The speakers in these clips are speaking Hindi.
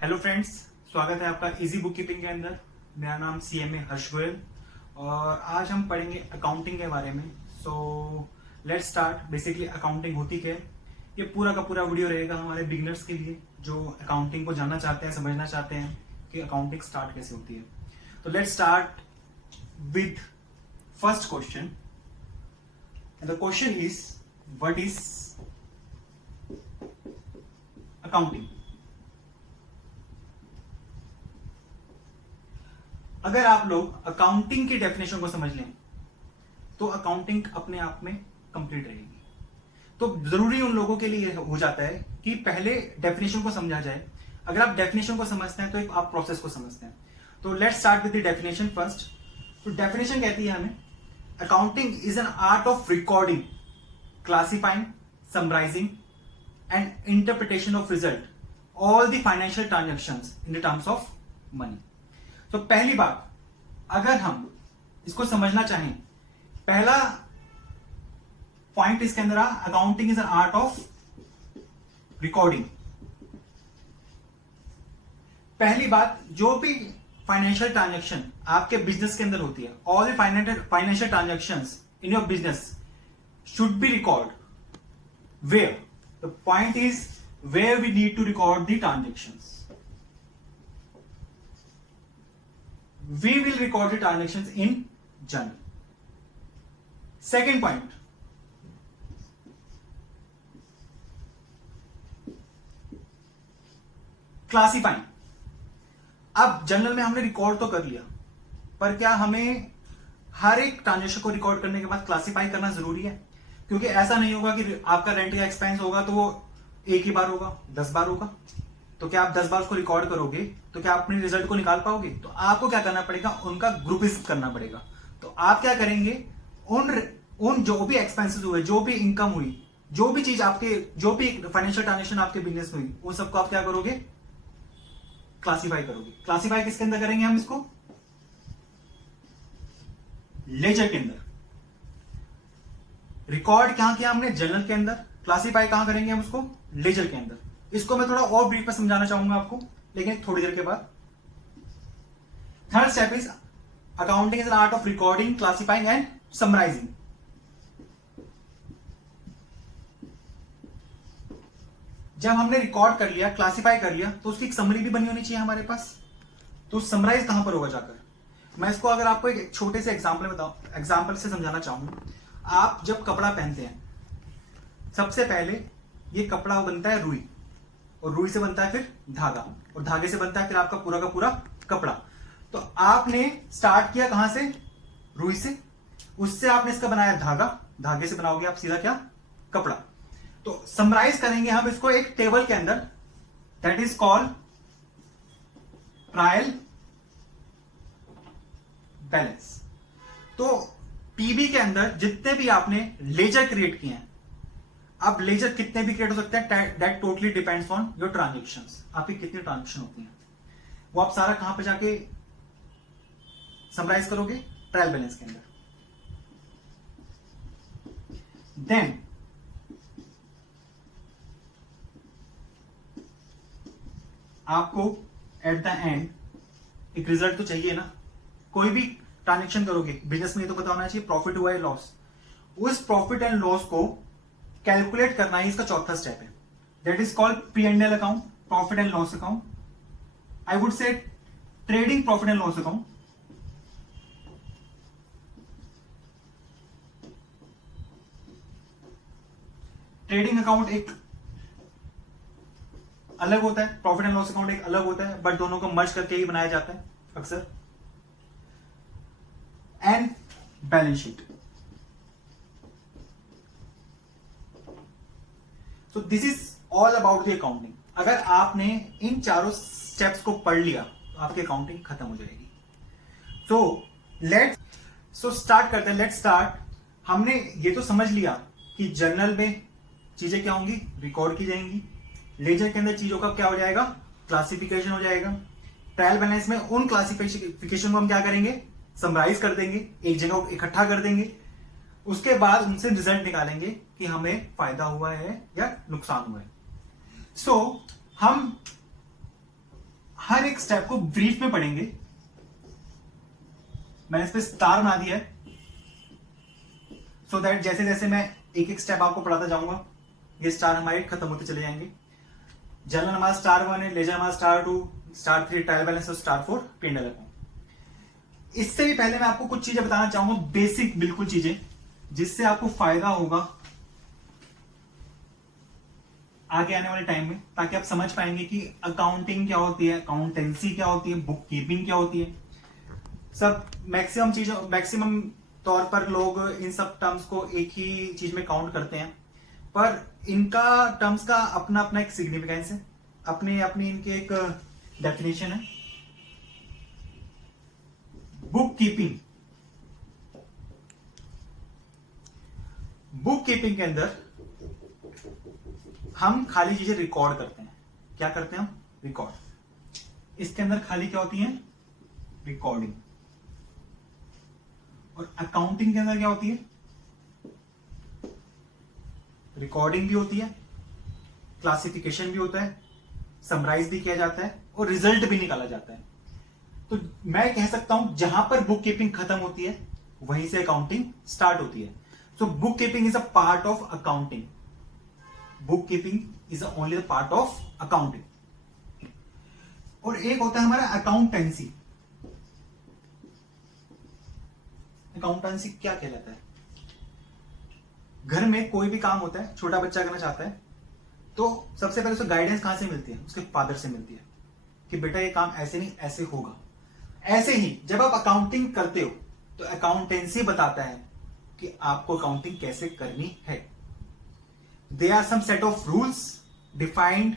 हेलो फ्रेंड्स, स्वागत है आपका इजी बुक कीपिंग के अंदर। मेरा नाम CMA हर्ष गोयल और आज हम पढ़ेंगे अकाउंटिंग के बारे में। So let's start. Basically accounting होती क्या है, ये पूरा का पूरा वीडियो रहेगा हमारे बिगिनर्स के लिए जो अकाउंटिंग को जानना चाहते हैं, समझना चाहते हैं कि अकाउंटिंग स्टार्ट कैसे होती है। तो let's start with first question. The question is what is accounting. अगर आप लोग अकाउंटिंग की डेफिनेशन को समझ लें तो अकाउंटिंग अपने आप में कंप्लीट रहेगी। तो जरूरी उन लोगों के लिए हो जाता है कि पहले डेफिनेशन को समझा जाए। अगर आप डेफिनेशन को समझते हैं तो एक आप प्रोसेस को समझते हैं। तो let's start with the definition first. तो डेफिनेशन कहती है हमें accounting is an art of recording, classifying, summarising and interpretation of result all the financial transactions in the terms of money. तो पहली बात, अगर हम इसको समझना चाहें, पहला पॉइंट इसके अंदर accounting is an art of recording. पहली बात, जो भी फाइनेंशियल ट्रांजैक्शन आपके बिजनेस के अंदर होती है, all the financial transactions in your business should be record. Where the point is where we need to record the transactions. We will record the transactions in journal. Second point, classifying. अब जर्नल में हमने रिकॉर्ड तो कर लिया, पर क्या हमें हर एक ट्रांजेक्शन को रिकॉर्ड करने के बाद क्लासीफाई करना जरूरी है? क्योंकि ऐसा नहीं होगा कि आपका रेंट या एक्सपेंस होगा तो वो एक ही बार होगा, 10 बार होगा। तो क्या आप 10 बार उसको रिकॉर्ड करोगे तो क्या आप अपने रिजल्ट को निकाल पाओगे? तो आपको क्या करना पड़ेगा, उनका ग्रुपिंग करना पड़ेगा। तो आप क्या करेंगे, उन जो भी एक्सपेंसेस हुए, जो भी इनकम हुई, जो भी चीज आपके, जो भी फाइनेंशियल ट्रांजेक्शन आपके बिजनेस में हुई, उन सबको आप क्या करोगे, क्लासीफाई करोगे। क्लासीफाई किसके अंदर करेंगे हम इसको? लेजर के अंदर। रिकॉर्ड कहां किया हमने? जर्नल के अंदर। क्लासीफाई कहां करेंगे हम उसको? लेजर के अंदर। इसको मैं थोड़ा और ब्रीफ में समझाना चाहूंगा आपको, लेकिन थोड़ी देर के बाद। Third step is accounting is an art of recording, classifying and summarising. जब हमने रिकॉर्ड कर लिया, क्लासिफाई कर लिया, तो उसकी एक समरी भी बनी होनी चाहिए हमारे पास। तो समराइज कहां पर होगा जाकर? मैं इसको अगर आपको एक छोटे से एग्जाम्पल से समझाना चाहूंगा। आप जब कपड़ा पहनते हैं, सबसे पहले ये कपड़ा बनता है रुई, और रुई से बनता है फिर धागा, और धागे से बनता है फिर आपका पूरा का पूरा कपड़ा। तो आपने स्टार्ट किया कहां से? रुई से। उससे आपने इसका बनाया धागा, धागे से बनाओगे आप सीधा क्या? कपड़ा। तो समराइज करेंगे हम इसको एक टेबल के अंदर, that is called trial balance. तो पीबी के अंदर जितने भी आपने लेजर क्रिएट किए हैं, अब लेजर कितने भी क्रिएट हो सकते हैं, that totally depends on your transactions. आपकी कितनी ट्रांजेक्शन होती हैं, वो आप सारा कहां पे जाके समराइज करोगे? ट्रायल बैलेंस के अंदर। देन आपको एट द एंड एक रिजल्ट तो चाहिए ना। कोई भी ट्रांजेक्शन करोगे बिजनेस में, ये तो पता होना चाहिए प्रॉफिट हुआ है लॉस। उस प्रॉफिट एंड लॉस को कैलकुलेट करना ही इसका चौथा स्टेप है, that is called P&L account, profit and loss account. I would say trading profit and loss account. Trading account एक अलग होता है, प्रॉफिट एंड लॉस अकाउंट एक अलग होता है, बट दोनों को मर्ज करके ही बनाया जाता है अक्सर। And balance sheet. So this is all about the accounting. अगर आपने इन चारों स्टेप्स को पढ़ लिया तो आपकी अकाउंटिंग खत्म हो जाएगी। सो स्टार्ट करते हैं। Let's start. हमने ये तो समझ लिया कि जर्नल में चीजें क्या होंगी, रिकॉर्ड की जाएंगी। लेजर के अंदर चीजों का क्या हो जाएगा, क्लासिफिकेशन हो जाएगा। ट्रायल बैलेंस में उन क्लासिफिकेशन को हम क्या करेंगे, समराइज कर देंगे, एक जगह इकट्ठा कर देंगे। उसके बाद उनसे रिजल्ट निकालेंगे कि हमें फायदा हुआ है या नुकसान हुआ है। सो हम हर एक स्टेप को ब्रीफ में पढ़ेंगे। मैंने इस पे स्टार बना दिया है सो दैट जैसे जैसे मैं एक एक स्टेप आपको पढ़ाता जाऊंगा ये स्टार हमारे खत्म होते चले जाएंगे। जनरल हमारा स्टार 1 है, लेजर हमारा स्टार 2, स्टार 3 ट्रायल बैलेंस और स्टार 4 पेंडल अकाउंट। इससे भी पहले मैं आपको कुछ चीजें बताना चाहूंगा, बेसिक बिल्कुल चीजें जिससे आपको फायदा होगा आगे आने वाले टाइम में, ताकि आप समझ पाएंगे कि अकाउंटिंग क्या होती है, अकाउंटेंसी क्या होती है, बुक कीपिंग क्या होती है। सब मैक्सिमम चीजों मैक्सिमम तौर पर लोग इन सब टर्म्स को एक ही चीज में काउंट करते हैं, पर इनका टर्म्स का अपना अपना एक सिग्निफिकेंस है, अपने अपनी इनके एक डेफिनेशन है। बुक कीपिंग, बुक कीपिंग के अंदर हम खाली चीजें रिकॉर्ड करते हैं। क्या करते हैं हम? रिकॉर्ड। इसके अंदर खाली क्या होती है? रिकॉर्डिंग। और अकाउंटिंग के अंदर क्या होती है? रिकॉर्डिंग भी होती है, क्लासिफिकेशन भी होता है, समराइज भी किया जाता है और रिजल्ट भी निकाला जाता है। तो मैं कह सकता हूं जहां पर बुक कीपिंग खत्म होती है वहीं से अकाउंटिंग स्टार्ट होती है। So book keeping is a part of accounting. Book keeping is only the part of accounting. और एक होता है हमारा अकाउंटेंसी। अकाउंटेंसी क्या कहलाता है? घर में कोई भी काम होता है, छोटा बच्चा करना चाहता है तो सबसे पहले उसे गाइडेंस कहां से मिलती है? उसके फादर से मिलती है कि बेटा ये काम ऐसे नहीं ऐसे होगा। ऐसे ही जब आप अकाउंटिंग करते हो तो अकाउंटेंसी बताता है कि आपको अकाउंटिंग कैसे करनी है। There are some set of rules defined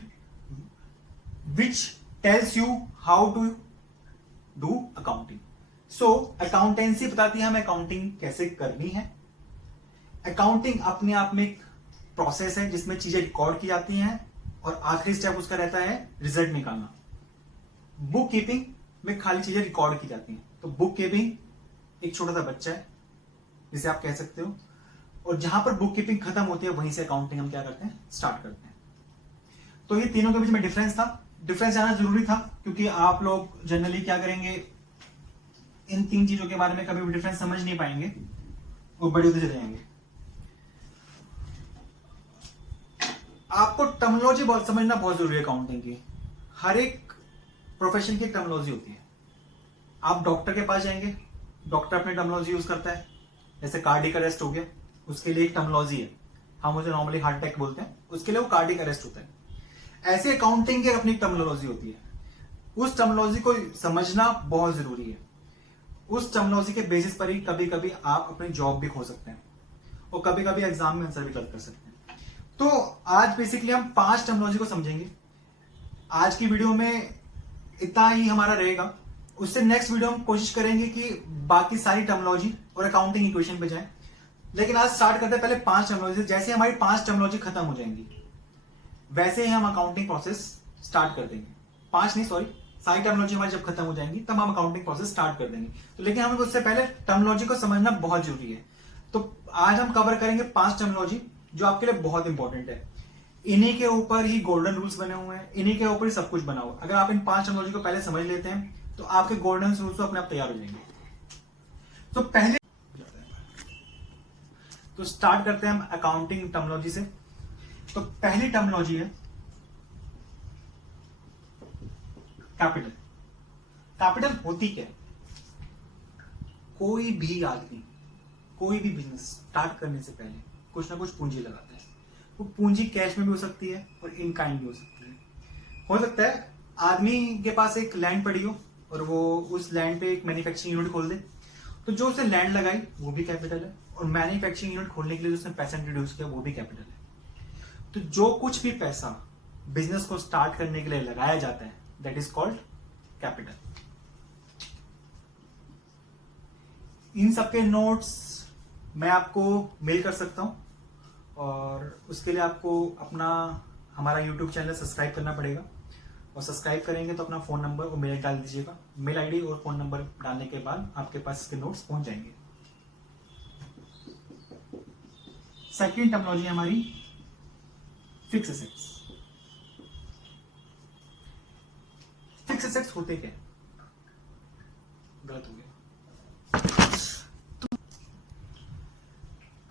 which tells you how to do accounting. So accountancy बताती है हमें अकाउंटिंग कैसे करनी है। अकाउंटिंग अपने आप में एक प्रोसेस है जिसमें चीजें रिकॉर्ड की जाती हैं और आखिरी स्टेप उसका रहता है रिजल्ट निकालना। बुक कीपिंग में खाली चीजें रिकॉर्ड की जाती हैं। तो बुक कीपिंग एक छोटा सा बच्चा है जिसे आप कह सकते हो, और जहां पर बुक कीपिंग खत्म होती है वहीं से अकाउंटिंग हम क्या करते हैं? स्टार्ट करते हैं। तो ये तीनों के बीच में डिफरेंस था, डिफरेंस जाना जरूरी था क्योंकि आप लोग जनरली क्या करेंगे, इन तीन चीजों के बारे में कभी भी डिफरेंस समझ नहीं पाएंगे और बड़े होते चले जाएंगे। आपको टर्मिनोलॉजी बहुत समझना बहुत जरूरी है अकाउंटिंग की। हर एक प्रोफेशन की टर्मिनोलॉजी होती है। आप डॉक्टर के पास जाएंगे, डॉक्टर अपनी टर्मिनोलॉजी यूज करता है। जैसे कार्डिक अरेस्ट हो गया, उसके लिए एक टर्मिनोलॉजी है, हम उसे नॉर्मली हार्ट अटैक बोलते हैं, उसके लिए वो कार्डिक अरेस्ट होता है। ऐसे अकाउंटिंग की अपनी टर्मिनोलॉजी होती है। उस टर्मिनोलॉजी को समझना बहुत जरूरी है। उस टर्मिनोलॉजी के बेसिस पर ही कभी कभी आप अपनी जॉब भी खो सकते हैं और कभी कभी एग्जाम में आंसर भी गलत कर सकते हैं। तो आज बेसिकली हम 5 टर्मिनोलॉजी को समझेंगे। आज की वीडियो में इतना ही हमारा रहेगा। उससे नेक्स्ट वीडियो हम कोशिश करेंगे कि बाकी सारी टर्मिनोलॉजी और अकाउंटिंग इक्वेशन पे जाएं। लेकिन आज स्टार्ट करते हैं पहले 5 टर्मिनोलॉजी। जैसे हमारी 5 टर्मिनोलॉजी खत्म हो जाएंगी वैसे ही हम अकाउंटिंग प्रोसेस स्टार्ट कर देंगे। 5 नहीं, सॉरी, सारी टर्मिनोलॉजी हमारी जब खत्म हो जाएंगी तब हम अकाउंटिंग प्रोसेस स्टार्ट कर देंगे। तो लेकिन हमें उससे पहले टर्मिनोलॉजी को समझना बहुत जरूरी है। तो आज हम कवर करेंगे 5 टर्मिनोलॉजी जो आपके लिए बहुत इंपॉर्टेंट है। इन्हीं के ऊपर ही गोल्डन रूल्स बने हुए हैं, इन्हीं के ऊपर ही सब कुछ बना हुआ है। अगर आप इन 5 टर्मिनोलॉजी को पहले समझ लेते हैं तो आपके गोल्डन रूल्स तो अपने आप तैयार हो जाएंगे। तो पहले तो स्टार्ट करते हैं हम अकाउंटिंग टर्मिनोलॉजी से। तो पहली टर्मिनोलॉजी है कैपिटल। कैपिटल होती क्या है? कोई भी आदमी कोई भी बिजनेस स्टार्ट करने से पहले कुछ ना कुछ पूंजी लगाता है। वो पूंजी कैश में भी हो सकती है और इन काइंड भी हो सकती है। हो सकता है आदमी के पास एक लैंड पड़ी हो और वो उस लैंड पे एक मैन्युफैक्चरिंग यूनिट खोल दे, तो जो उसने लैंड लगाई वो भी कैपिटल है, और मैन्युफैक्चरिंग यूनिट खोलने के लिए उसने पैसा इंट्रोड्यूस किया वो भी कैपिटल है। तो जो कुछ भी पैसा बिजनेस को स्टार्ट करने के लिए लगाया जाता है दैट इज कॉल्ड कैपिटल। इन सबके नोट्स मैं आपको मेल कर सकता हूं, और उसके लिए आपको अपना हमारा यूट्यूब चैनल सब्सक्राइब करना पड़ेगा, और सब्सक्राइब करेंगे तो अपना फोन नंबर और मेल डाल दीजिएगा। मेल आईडी और फोन नंबर डालने के बाद आपके पास इसके नोट्स पहुंच जाएंगे। सेकंड टर्मिनोलॉजी हमारी फिक्स फिक्स एसेट्स होते क्या? गलत हो गया।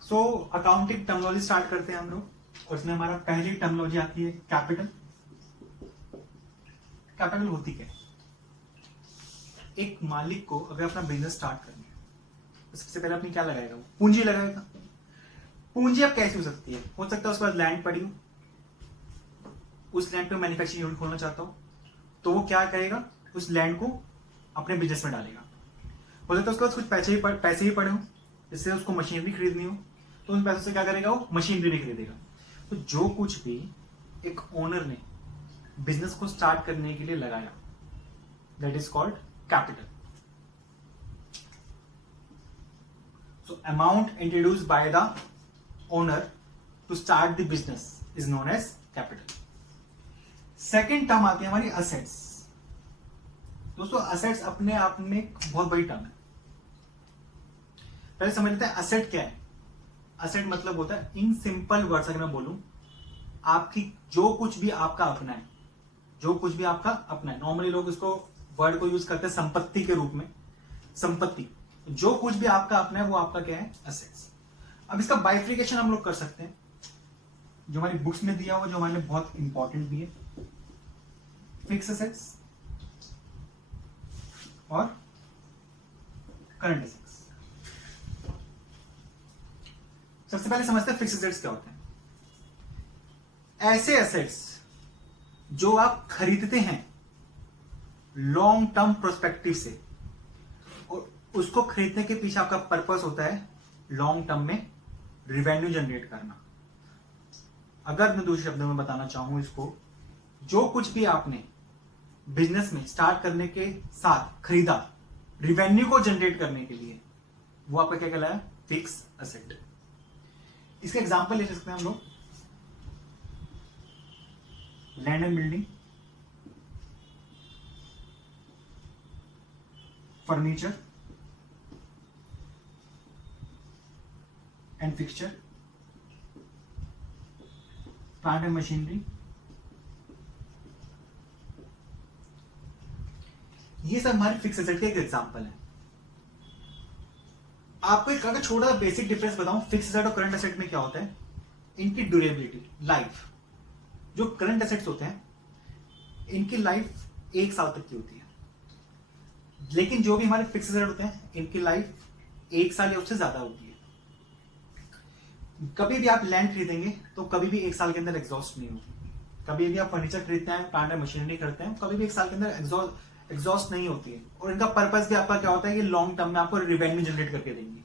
सो अकाउंटिंग टर्मिनोलॉजी स्टार्ट करते हैं हम लोग, और इसमें हमारा पहली टर्मिनोलॉजी आती है कैपिटल। कैपिटल होती क्या है? एक मालिक को अगर अपना बिजनेस स्टार्ट करना है तो सबसे पहले अपनी क्या लगाएगा? वो पूंजी लगाएगा। पूंजी अब कैसी हो सकती है? हो सकता है उसके बाद लैंड पड़ी हो, उस लैंड पे मैन्युफैक्चरिंग यूनिट खोलना चाहता हो, तो वो क्या करेगा? उस लैंड को अपने बिजनेस में डालेगा। हो सकता है उसके पास कुछ पैसे ही पड़े हो, जिससे उसको मशीनरी खरीदनी हो, तो उन पैसों से क्या करेगा? वो मशीनरी भी खरीदेगा। तो जो कुछ भी एक ओनर ने बिजनेस को स्टार्ट करने के लिए लगाया, that is called capital. So amount introduced by the owner to start the business is known as capital. Second term आती है हमारी असेट्स। दोस्तों असेट्स अपने आप में एक बहुत बड़ी टर्म है। पहले समझ लेते हैं असेट क्या है। असेट मतलब होता है, इन सिंपल वर्ड्स अगर मैं बोलूं, आपकी जो कुछ भी आपका अपना है, जो कुछ भी आपका अपना है, नॉर्मली लोग इसको वर्ड को यूज करते हैं संपत्ति के रूप में। संपत्ति, जो कुछ भी आपका अपना है वो आपका क्या है? असेट्स। अब इसका बाइफ्रिकेशन हम लोग कर सकते हैं, जो हमारी बुक्स में दिया हुआ, जो हमारे लिए बहुत इंपॉर्टेंट भी है। फिक्स असेट्स और करंट असेट्स। सबसे पहले समझते हैं फिक्स असेट्स क्या होते हैं। ऐसे असेट्स जो आप खरीदते हैं लॉन्ग टर्म प्रोस्पेक्टिव से, और उसको खरीदने के पीछे आपका पर्पस होता है लॉन्ग टर्म में रिवेन्यू जनरेट करना। अगर मैं दूसरे शब्दों में बताना चाहूं इसको, जो कुछ भी आपने बिजनेस में स्टार्ट करने के साथ खरीदा रिवेन्यू को जनरेट करने के लिए, वो आपका क्या कहलाया? Fix asset. इसका एग्जांपल ले सकते हैं हम लोग, land and building, furniture and fixture, plant and machinery. ये सब हमारे फिक्स एसेट के एक एग्जांपल है। आपको एक अगर छोटा सा बेसिक डिफरेंस बताऊं फिक्स एसेट और करंट एसेट में, क्या होता है? इनकी ड्यूरेबिलिटी, लाइफ। जो करंट एसेट्स होते हैं इनकी लाइफ 1 साल तक की होती है, लेकिन जो भी हमारे फिक्स एसेट होते हैं इनकी लाइफ 1 साल या उससे ज्यादा होती है। कभी भी आप लैंड खरीदेंगे तो कभी भी 1 साल के अंदर एग्जॉस्ट नहीं होगी। कभी भी आप फर्नीचर खरीदते हैं, प्लांट एंड मशीनरी खरीदते हैं, कभी भी 1 साल के अंदर एग्जॉस्ट नहीं होती है। और इनका पर्पस भी आपका क्या होता है कि लॉन्ग टर्म में आपको रिवेन्यू जनरेट करके देंगी।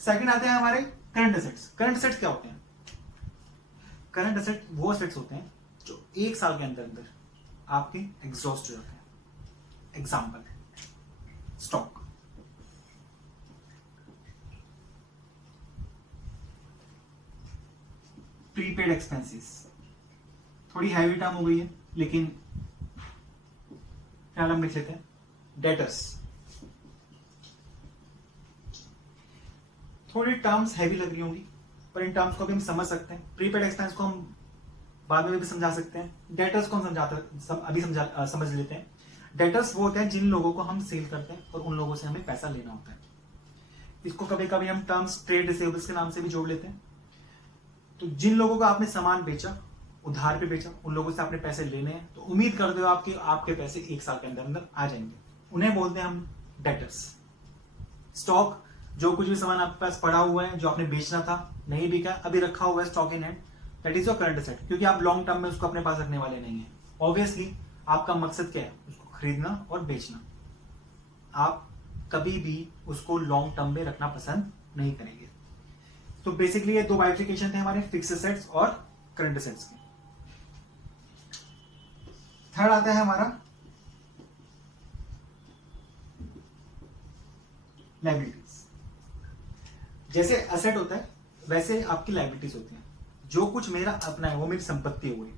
सेकंड आते हैं हमारे करंट एसेट्स। करंट एसेट्स क्या होते हैं? करंट एसेट वो एसेट्स होते हैं जो 1 साल के अंदर अंदर आपके एग्जॉस्ट हो जाते हैं। Example, stock, prepaid expenses. थोड़ी हैवी टर्म हो गई है, लेकिन क्या नाम लिख लेते हैं? डेटर्स। थोड़ी टर्म्स हैवी लग रही होंगी, पर इन टर्म्स को भी हम समझ सकते हैं। प्रीपेड एक्सपेंस को हम बाद में भी समझा सकते हैं। डेटर्स को हम अभी समझ लेते हैं। डेटर्स वो होते हैं जिन लोगों को हम सेल करते हैं और उन लोगों से हमें पैसा लेना होता है। इसको कभी कभी हम टर्म्स ट्रेड रिसीवेबल्स के नाम से भी जोड़ लेते हैं। तो जिन लोगों को आपने सामान बेचा, उधार पे बेचा, उन लोगों से आपने पैसे लेने हैं, तो उम्मीद करते हो आपके पैसे 1 साल के अंदर अंदर आ जाएंगे। उन्हें बोलते हैं हम डेटर्स। स्टॉक, जो कुछ भी सामान आपके पास पड़ा हुआ है, जो आपने बेचना था, नहीं बिका, अभी रखा हुआ है stock in hand, that is your current asset, क्योंकि आप लॉन्ग टर्म में उसको अपने पास रखने वाले नहीं है। ऑब्वियसली आपका मकसद क्या है? उसको खरीदना और बेचना। आप कभी भी उसको लॉन्ग टर्म में रखना पसंद नहीं करेंगे। तो बेसिकली ये 2 बाइफिकेशन थे हमारे, फिक्स एसेट्स और करंट एसेट्स के। थर्ड आता है हमारा लायबिलिटीज। जैसे असेट होता है वैसे आपकी लायबिलिटीज होती हैं। जो कुछ मेरा अपना है वो मेरी संपत्ति हो गई,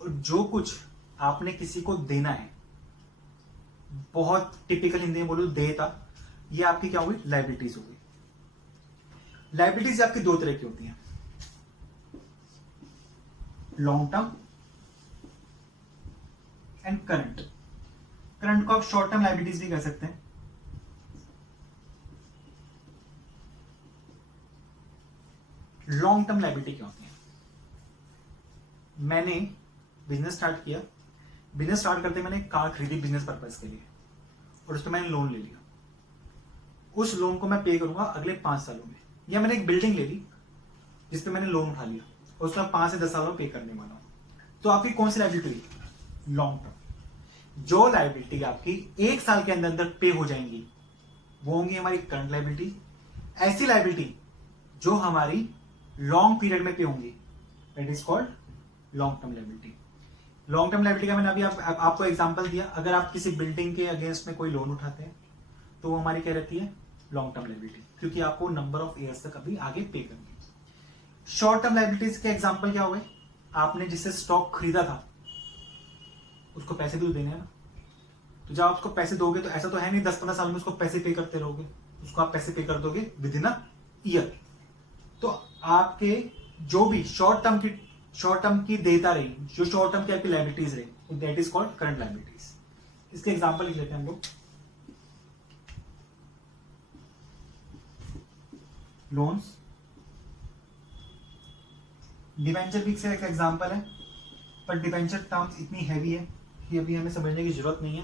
और जो कुछ आपने किसी को देना है, बहुत टिपिकल हिंदी में बोलो देता, ये आपकी क्या हुई? लायबिलिटीज हो गई। लायबिलिटीज आपकी 2 तरह की होती हैं, long term and current. Current को आप शॉर्ट टर्म लायबिलिटीज भी कह सकते हैं। लॉन्ग टर्म लायबिलिटी क्या होती है? मैंने बिजनेस स्टार्ट किया, बिजनेस स्टार्ट करते मैंने एक कार खरीदी बिजनेस पर्पज के लिए, और उस पर मैंने लोन ले लिया। उस लोन को मैं पे करूंगा अगले 5 सालों में। या मैंने एक बिल्डिंग ले ली जिस पे मैंने लोन उठा लिया, और उसका 5 से 10 सालों में पे करने वाला हूं। तो आपकी कौन सी लायबिलिटी हुई? Long term. जो लायबिलिटी आपकी 1 साल के अंदर अंदर पे हो जाएंगी वो होंगी हमारी करंट लायबिलिटी। ऐसी लायबिलिटी जो हमारी लॉन्ग पीरियड में पे होंगी that is called long term liability. Long term liability का मैंने अभी आपको एग्जांपल दिया। अगर आप किसी बिल्डिंग के अगेंस्ट में कोई लोन उठाते हैं तो वो हमारी क्या रहती है? लॉन्ग टर्म लायबिलिटी, क्योंकि आपको नंबर ऑफ ईयर्स तक अभी आगे पे करनी है। शॉर्ट टर्म लायबिलिटीज के एग्जांपल क्या हुए? आपने जिससे स्टॉक खरीदा था उसको पैसे भी तो देने हैं ना। तो जब आप उसको पैसे दोगे तो ऐसा तो है नहीं 10-15 साल में उसको पैसे पे करते रहोगे, उसको आप पैसे पे कर दोगे विद इन अ ईयर। तो आपके जो भी शॉर्ट टर्म की देता रही, जो शॉर्ट टर्म की आपकी लायबिलिटीज रही, that is called current liabilities. इसके एग्जांपल लिख लेते हैं हम लोग। लोन्स, डिबेंचर भी एक एग्जांपल है, पर डिबेंचर टर्म्स इतनी हैवी है कि अभी हमें समझने की जरूरत नहीं है,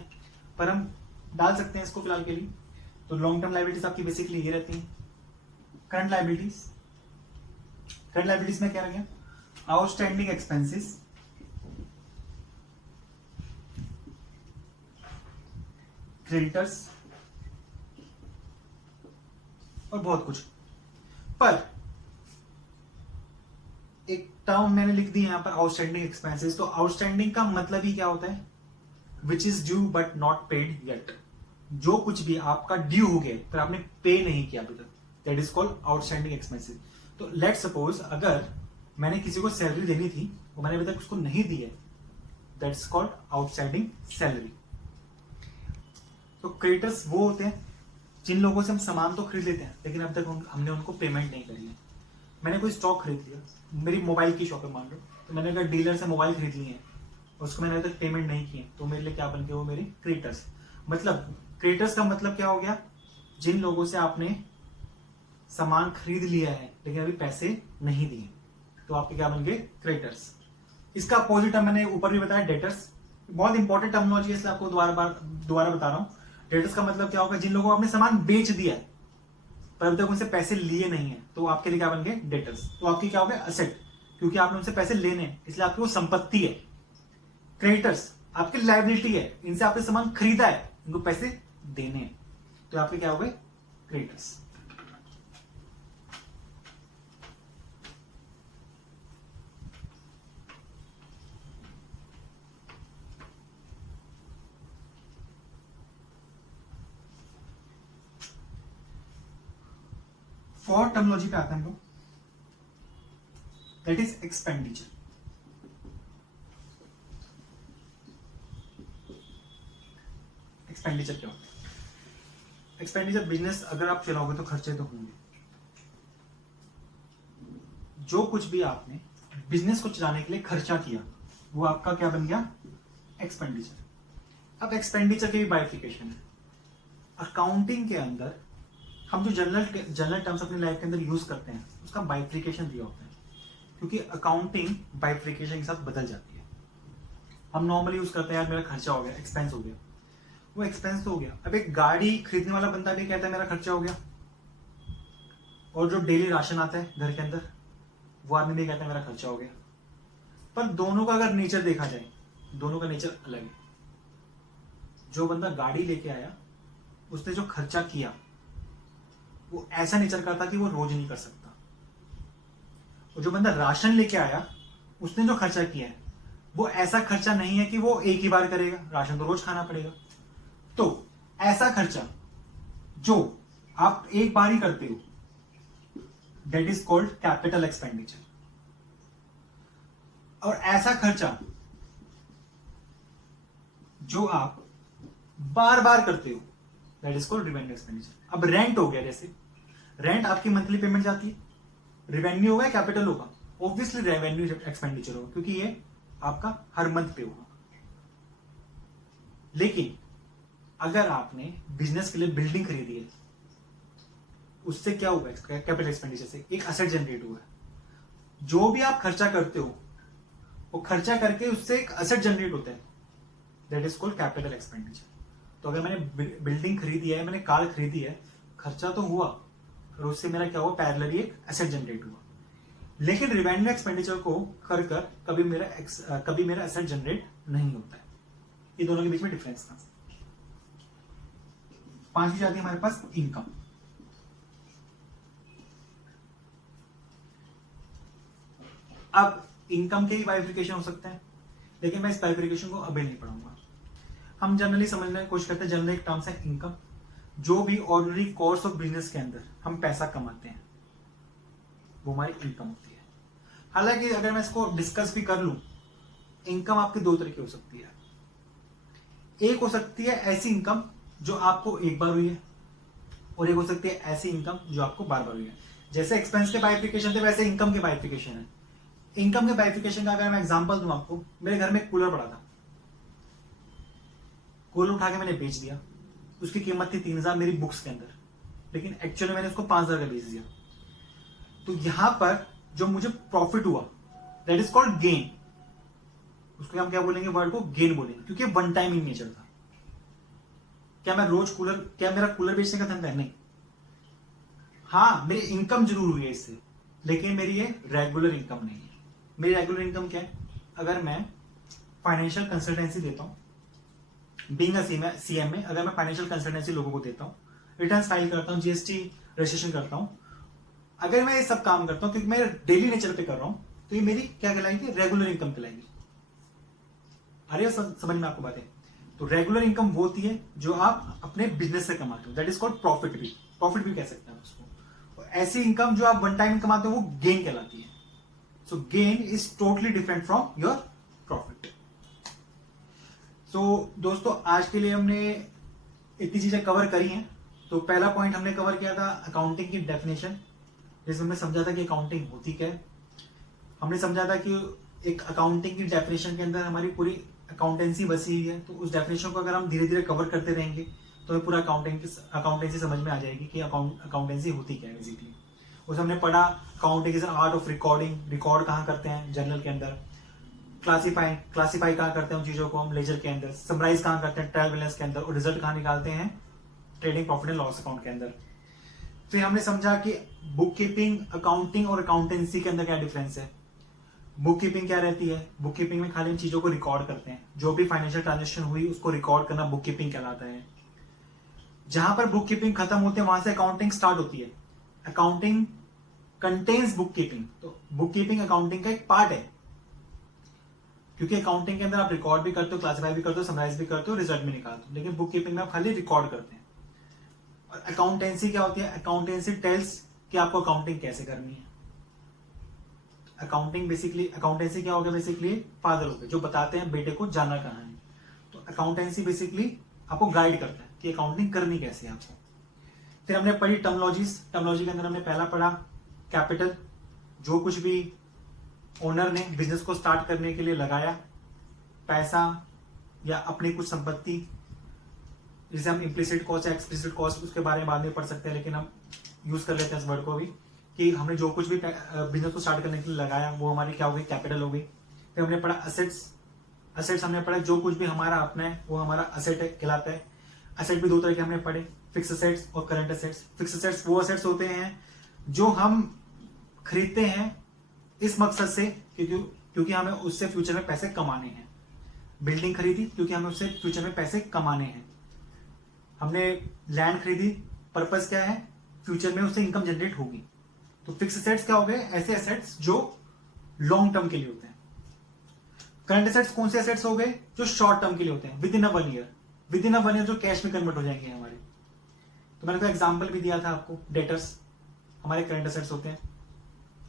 पर हम डाल सकते हैं इसको फिलहाल के लिए। तो लॉन्ग टर्म लायबिलिटीज आपकी बेसिकली ये रहती हैं। करंट लायबिलिटीज में क्या रह गया? आउटस्टैंडिंग एक्सपेंसेस, क्रेडिटर्स और बहुत कुछ। पर एक टर्म मैंने लिख दी यहां पर आउटस्टैंडिंग एक्सपेंसेस। तो आउटस्टैंडिंग का मतलब ही क्या होता है? Which is due but not paid yet. जो कुछ भी आपका ड्यू हो गया पर आपने पे नहीं किया अभी तक, that is called outstanding expenses. तो लेट सपोज अगर मैंने किसी को सैलरी देनी थी वो मैंने अभी तक उसको नहीं दी है, दैट्स कॉल्ड आउटस्टैंडिंग सैलरी। तो क्रेडिटर्स वो होते हैं जिन लोगों से हम सामान तो खरीद लेते हैं लेकिन अब तक हमने उनको पेमेंट नहीं करी है। मैंने कोई स्टॉक खरीद लिया, मेरी मोबाइल की शॉप है मान लो, तो मैंने अगर डीलर से मोबाइल खरीद ली है और उसको मैंने अभी तक पेमेंट नहीं की है, तो मेरे लिए क्या बन गए? वो मेरे क्रेडिटर्स। मतलब क्रेडिटर्स का मतलब क्या हो गया? जिन लोगों से आपने सामान खरीद लिया है लेकिन अभी पैसे नहीं दिए, तो आपके क्या बन गए? क्रेडिटर्स। इसका अपोजिट टर्म मैंने ऊपर भी बताया, डेटर्स। बहुत इंपॉर्टेंट टर्मिनोलॉजी है इसलिए आपको दोबारा बता रहा हूं। डेटर्स का मतलब क्या होगा? जिन लोगों को आपने सामान बेच दिया है पर अभी तक उनसे पैसे लिए नहीं है, तो आपके लिए क्या बन गए? डेटर्स। तो आपकी क्या हो गया? असेट, क्योंकि आपने उनसे पैसे लेने हैं इसलिए आपकी वो संपत्ति है। क्रेडिटर्स आपकी लायबिलिटी है, इनसे आपने सामान खरीदा है, इनको पैसे देने हैं, तो आपके क्या हो गए? क्रेडिटर्स। फोर्थ टर्मिनोलॉजी पे आते हैं हम लोग, दैट इज एक्सपेंडिचर। एक्सपेंडिचर क्या होता है? एक्सपेंडिचर, बिजनेस अगर आप चलाओगे तो खर्चे तो होंगे। जो कुछ भी आपने बिजनेस को चलाने के लिए खर्चा किया वो आपका क्या बन गया? एक्सपेंडिचर। अब एक्सपेंडिचर की भी बाइफिकेशन है। अकाउंटिंग के अंदर हम जो जनरल टर्म्स अपनी लाइफ के अंदर यूज करते हैं उसका बाइफिकेशन दिया होता है, क्योंकि अकाउंटिंग बाइफिकेशन के साथ बदल जाती है। हम नॉर्मली यूज करते हैं यार मेरा खर्चा हो गया, एक्सपेंस हो गया, वो एक्सपेंस तो हो गया। अब एक गाड़ी खरीदने वाला बंदा भी कहता है मेरा खर्चा हो गया, और जो डेली राशन आता है घर के अंदर वो आदमी भी कहता है मेरा खर्चा हो गया। पर दोनों का अगर नेचर देखा जाए, दोनों का नेचर अलग है। जो बंदा गाड़ी लेके आया उसने जो खर्चा किया वो ऐसा नेचर का था कि वो रोज नहीं कर सकता, और जो बंदा राशन लेके आया उसने जो खर्चा किया है वो ऐसा खर्चा नहीं है कि वो एक ही बार करेगा, राशन तो रोज खाना पड़ेगा। तो ऐसा खर्चा जो आप एक बार ही करते हो that is called capital expenditure, और ऐसा खर्चा जो आप बार बार करते हो that is called revenue expenditure. अब रेंट हो गया, जैसे रेंट आपकी मंथली पेमेंट जाती है, रिवेन्यू होगा कैपिटल होगा? ऑब्वियसली रेवेन्यू एक्सपेंडिचर होगा, क्योंकि ये आपका हर मंथ पे होगा। लेकिन अगर आपने बिजनेस के लिए बिल्डिंग खरीदी है, उससे क्या हुआ है? कैपिटल एक्सपेंडिचर से एक असेट जनरेट हुआ है। जो भी आप खर्चा करते हो वो खर्चा करके उससे एक असेट जनरेट होता है, that is called capital expenditure. तो अगर मैंने बिल्डिंग खरीदी है, मैंने कार खरीदी है, खर्चा तो हुआ और उससे मेरा क्या हुआ? पैरेलली एक एसेट जनरेट हुआ। लेकिन रिवेन्यू एक्सपेंडिचर को कर कर कभी मेरा एसेट जनरेट नहीं होता है। ये दोनों के बीच में डिफरेंस था। पांचवी जाती है हमारे पास इनकम। अब इनकम के ही बाइफिकेशन हो सकते हैं, लेकिन मैं इस बाइफिकेशन को अभी नहीं पढ़ाऊंगा। हम जनरली समझने की कोशिश करते हैं, जनरल एक टर्म्स है इनकम। जो भी ऑर्डिनरी कोर्स ऑफ बिजनेस के अंदर हम पैसा कमाते हैं वो हमारी इनकम होती है। हालांकि अगर मैं इसको डिस्कस भी कर लूं, इनकम आपकी दो तरह की हो सकती है। एक हो सकती है ऐसी इनकम जो आपको एक बार हुई है, और एक हो सकती है ऐसी इनकम जो आपको बार बार हुई है। जैसे एक्सपेंस के बाइफिकेशन थे, वैसे इनकम के बाइफिकेशन है। इनकम के बाइफिकेशन का अगर मैं एग्जांपल दूं आपको, मेरे घर में एक कूलर पड़ा था, कूलर उठा के मैंने बेच दिया। उसकी कीमत थी 3,000 मेरी बुक्स के अंदर, लेकिन एक्चुअली मैंने उसको 5,000 का बेच दिया। तो यहां पर जो मुझे प्रॉफिट हुआ, दैट इज कॉल्ड गेन। उसको हम क्या बोलेंगे? वर्ड को गेन बोलेंगे, क्योंकि वन टाइम इन नेचर था। क्या मेरा कूलर बेचने का धंधा है? नहीं। हाँ, मेरी इनकम जरूर हुई है इससे, लेकिन मेरी ये रेगुलर इनकम नहीं है। मेरी रेगुलर इनकम क्या है? अगर मैं फाइनेंशियल कंसल्टेंसी देता हूं, बीइंग अ सीएम में अगर मैं फाइनेंशियल कंसल्टेंसी लोगों को देता हूं, रिटर्न्स फाइल करता हूं, जीएसटी रजिस्ट्रेशन करता हूं, अगर मैं ये सब काम करता हूं क्योंकि मैं डेली नेचर पे कर रहा हूं, तो ये मेरी क्या कहलाएगी? रेगुलर इनकम कहलाएगी। अरे समझ में आपको बात है? तो रेगुलर इनकम वो होती है जो आप अपने बिजनेस से कमाते हो, दैट इज कॉल्ड प्रॉफिट भी कह सकते हैं उसको। ऐसी इनकम जो आप वन टाइम कमाते हो वो गेन कहलाती है। So gain is totally different from your profit. So दोस्तों, आज के लिए हमने इतनी चीजें कवर करी हैं। तो पहला पॉइंट हमने कवर किया था अकाउंटिंग की डेफिनेशन, जिसमें हमने समझा था कि अकाउंटिंग होती क्या है। हमने समझा था कि एक अकाउंटिंग की डेफिनेशन के अंदर हमारी पूरी अकाउंटेंसी बसी हुई है। तो उस डेफिनेशन को अगर हम धीरे धीरे कवर करते रहेंगे तो हमें पूरा अकाउंटेंसी समझ में आ जाएगी कि अकाउंटेंसी होती क्या है बेसिकली। उसे हमने पढ़ा accounting is an art of recording, record कहाँ करते हैं? जर्नल के अंदर। क्लासीफाई कहाँ करते हैं उन चीजों को? हम लेजर के अंदर। समराइज कहाँ करते हैं? ट्रायल बैलेंस के अंदर। और रिजल्ट कहाँ निकालते हैं? Trading profit and loss account के अंदर। फिर हमने समझा कि बुक कीपिंग, अकाउंटिंग और अकाउंटेंसी के अंदर क्या डिफरेंस है। बुक कीपिंग क्या रहती है? बुक कीपिंग में खाली हम चीजों को रिकॉर्ड करते हैं, जो भी फाइनेंशियल ट्रांजेक्शन हुई उसको रिकॉर्ड करना बुक कीपिंग कहलाता है। जहां पर बुक कीपिंग खत्म होती है वहां से अकाउंटिंग स्टार्ट होती है। Accounting contains book keeping. तो बुक कीपिंग अकाउंटिंग का एक पार्ट है, क्योंकि अकाउंटिंग के अंदर आप रिकॉर्ड भी करते हो, क्लासिफाई भी करते हो, समराइज भी करते हो, रिजल्ट भी निकालते हो, लेकिन बुक कीपिंग में आप खाली रिकॉर्ड करते हैं। और अकाउंटेंसी क्या होती है? अकाउंटेंसी टेल्स कि आपको अकाउंटिंग कैसे करनी है। अकाउंटेंसी क्या हो गया? बेसिकली फादर हो गए जो बताते हैं बेटे को जाना कहाँ है। तो अकाउंटेंसी बेसिकली आपको गाइड करता है कि अकाउंटिंग करनी कैसे है आपको। फिर हमने पढ़ी टर्मोलॉजी के अंदर हमने पहला पढ़ा कैपिटल, जो कुछ भी ओनर ने बिजनेस को स्टार्ट करने के लिए लगाया, पैसा या अपनी कुछ संपत्ति, जिसे हम इम्प्लिसिट कॉस्ट या एक्सप्लिसिट कॉस्ट उसके बारे में बाद में पढ़ सकते हैं, लेकिन हम यूज कर लेते हैं इस वर्ड को भी, कि हमने जो कुछ भी बिजनेस को स्टार्ट करने के लिए लगाया वो हमारी क्या हो गई? कैपिटल हो गई। फिर हमने पढ़ा असेट्स हमने पढ़ा जो कुछ भी हमारा अपना है वो हमारा असेट कहलाता है। असेट भी दो तरह के हमने पढ़े, फिक्स असेट्स और करंट असेट्स। फिक्स असेट्स वो असेट्स होते हैं जो हम खरीदते हैं इस मकसद से क्योंकि हमें उससे फ्यूचर में पैसे कमाने हैं। बिल्डिंग खरीदी क्योंकि हमें उससे फ्यूचर में पैसे कमाने हैं। हमने लैंड खरीदी, पर्पस क्या है? फ्यूचर में उससे इनकम जनरेट होगी। तो फिक्स असेट्स क्या हो गए? ऐसे असेट्स जो लॉन्ग टर्म के लिए होते हैं। करंट असेट्स कौन से असेट्स हो गए? जो शॉर्ट टर्म के लिए होते हैं, with in a one year जो कैश में कन्वर्ट हो जाएंगे हमारे। तो मैंने तो एग्जांपल भी दिया था आपको, डेटर्स हमारे करंट असेट्स होते हैं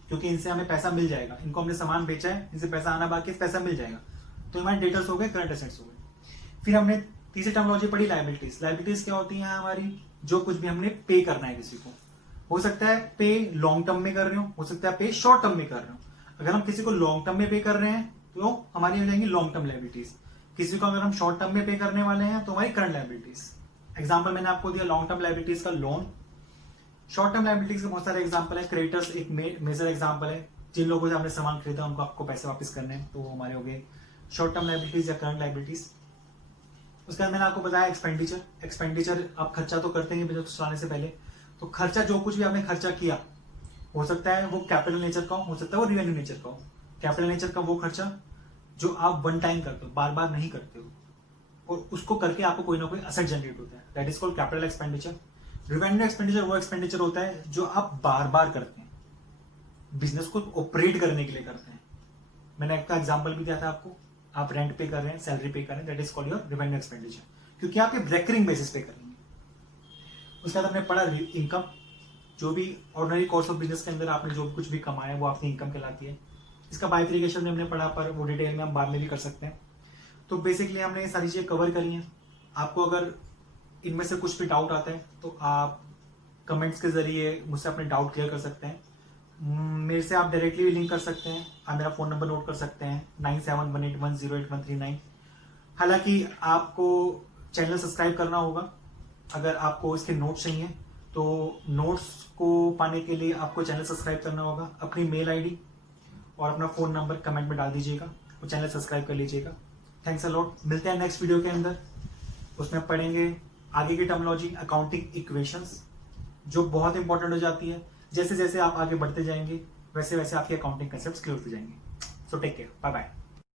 क्योंकि इनसे हमें पैसा मिल जाएगा। इनको हमने सामान बेचा है, इनसे पैसा आना बाकी है, पैसा मिल जाएगा। तो हमारे डेटर्स हो गए, करंट असेट्स हो गए। फिर हमने तीसरी टर्मिनोलॉजी पढ़ी लायबिलिटीज क्या होती है हमारी? जो कुछ भी हमने पे करना है किसी को, हो सकता है पे लॉन्ग टर्म में कर रहे हो सकता है पे शॉर्ट टर्म में कर रहे हो। अगर हम किसी को लॉन्ग टर्म में पे कर रहे हैं तो हमारी हो जाएंगी लॉन्ग टर्म लायबिलिटीज। किसी को अगर हम शॉर्ट टर्म में पे करने वाले हैं तो हमारी करंट लाइबिलिटीज। एग्जांपल मैंने आपको दिया लॉन्ग टर्म लाइबिलिटीज का लोन। शॉर्ट टर्म लाइबिलिटीज के बहुत सारे एग्जांपल है। क्रेडिटर्स एक मेजर एग्जांपल है। जिन लोगों से आपने सामान खरीदा उनको आपको पैसे वापस करने हैं, तो वो हमारे हो गए शॉर्ट टर्म लाइबिलिटीज या करंट लाइबिलिटीज। उसके बाद मैंने आपको बताया एक्सपेंडिचर। एक्सपेंडिचर आप खर्चा तो करते हैं बिजनेस चलाने से पहले, तो खर्चा जो कुछ भी आपने खर्चा किया हो सकता है वो कैपिटल नेचर का हो सकता है वो रिवेन्यू नेचर का हो। कैपिटल नेचर का वो खर्चा जो आप वन टाइम करते हो, बार बार नहीं करते हो, और उसको करके आपको कोई ना कोई असेट जनरेट होता है, that is called capital expenditure. Revenue expenditure वो एक्सपेंडिचर होता है जो आप बार बार करते हैं, बिजनेस को ऑपरेट करने के लिए करते हैं। मैंने आपका एग्जांपल भी दिया था आपको, आप रेंट पे कर रहे हैं, सैलरी पे कर रहे हैं, that is called your revenue expenditure, क्योंकि आप ये रिकरिंग बेसिस पे करेंगे। उसके बाद हमने पढ़ा इनकम। जो भी ऑर्डिनरी कोर्स ऑफ बिजनेस के अंदर आपने जो कुछ भी कमाया वो आपकी इनकम कहलाती है। इसका बाइफिकेशन में हमने पढ़ा, पर वो डिटेल में हम बाद में भी कर सकते हैं। तो बेसिकली हमने ये सारी चीजें कवर करी हैं। आपको अगर इनमें से कुछ भी डाउट आता है तो आप कमेंट्स के जरिए मुझसे अपने डाउट क्लियर कर सकते हैं। मेरे से आप डायरेक्टली भी लिंक कर सकते हैं। आप मेरा फ़ोन नंबर नोट कर सकते हैं 9718108139। हालांकि आपको चैनल सब्सक्राइब करना होगा। अगर आपको इसके नोट्स चाहिए तो नोट्स को पाने के लिए आपको चैनल सब्सक्राइब करना होगा। अपनी मेल आईडी और अपना फ़ोन नंबर कमेंट में डाल दीजिएगा और चैनल सब्सक्राइब कर लीजिएगा। Thanks a lot. मिलते हैं नेक्स्ट वीडियो के अंदर। उसमें पढ़ेंगे आगे की टर्मिनोलॉजी, अकाउंटिंग इक्वेशंस, जो बहुत इंपॉर्टेंट हो जाती है। जैसे जैसे आप आगे बढ़ते जाएंगे वैसे वैसे आपके अकाउंटिंग कंसेप्ट्स क्लियर होते जाएंगे। So take care, bye bye.